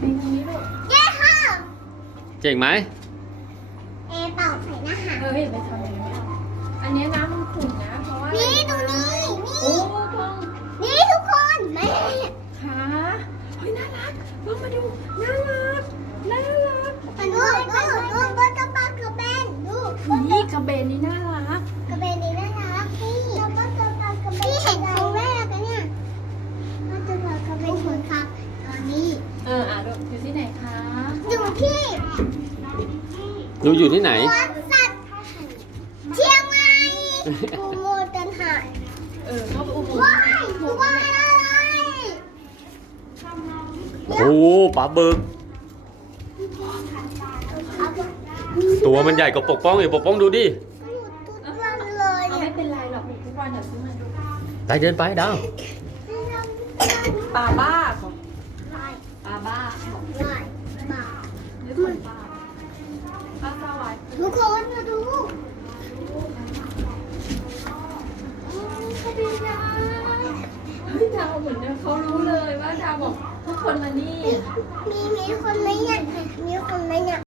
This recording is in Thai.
ปีนตรงนี้ลูก เย้ค่ะ เก่งไหม เอเป่าใส่หน้าหาง อย่าไปทำอย่างนี้ไม่เอาอันนี้น้ำมันขุ่นนะเพราะว่า นี่ตรงนี้ โอ้ นี่ พอง นี่ทุกคนแม่ ขาเฮ้ยน่ารักลองมาดูน่ารักน่ารัก ดูบนกระเป๋ากระเบนดู นี่กระเบนนี่น่ารัก กระเบนนี่น่ารักพี่พี่เห็นครั้งแรกอะเนี่ยมันจะบอกกระเบนคนครับตอนนี้ ลูกอยู่ที่ไหนคะ อยู่ที่ ดูอยู่ที่ไหน สวนสัตว์เชียงใหม่กูโมจันหาย เข้าไปอุโมงค์ ว้ายว้ายอะไร โอ้ปลาบึก ตัวมันใหญ่กว่าปกป้องอีกปกป้องดูดิ ทุกวันเลย ไม่เป็นไรหรอกทุกวันเดี๋ยวซื้อมาดู ไปเดินไปดาว ปลาบ้าของปลาบ้าของ ว้ายบ้า หรือคนบ้าป้าสวาย ทุกคนมาดู สวัสดีค่ะเฮ้ยดาวเหมือนเขารู้เลยว่าดาวบอกทุกคนมานี่ มีคนไหมเนี่ยมีคนไหมเนี่ย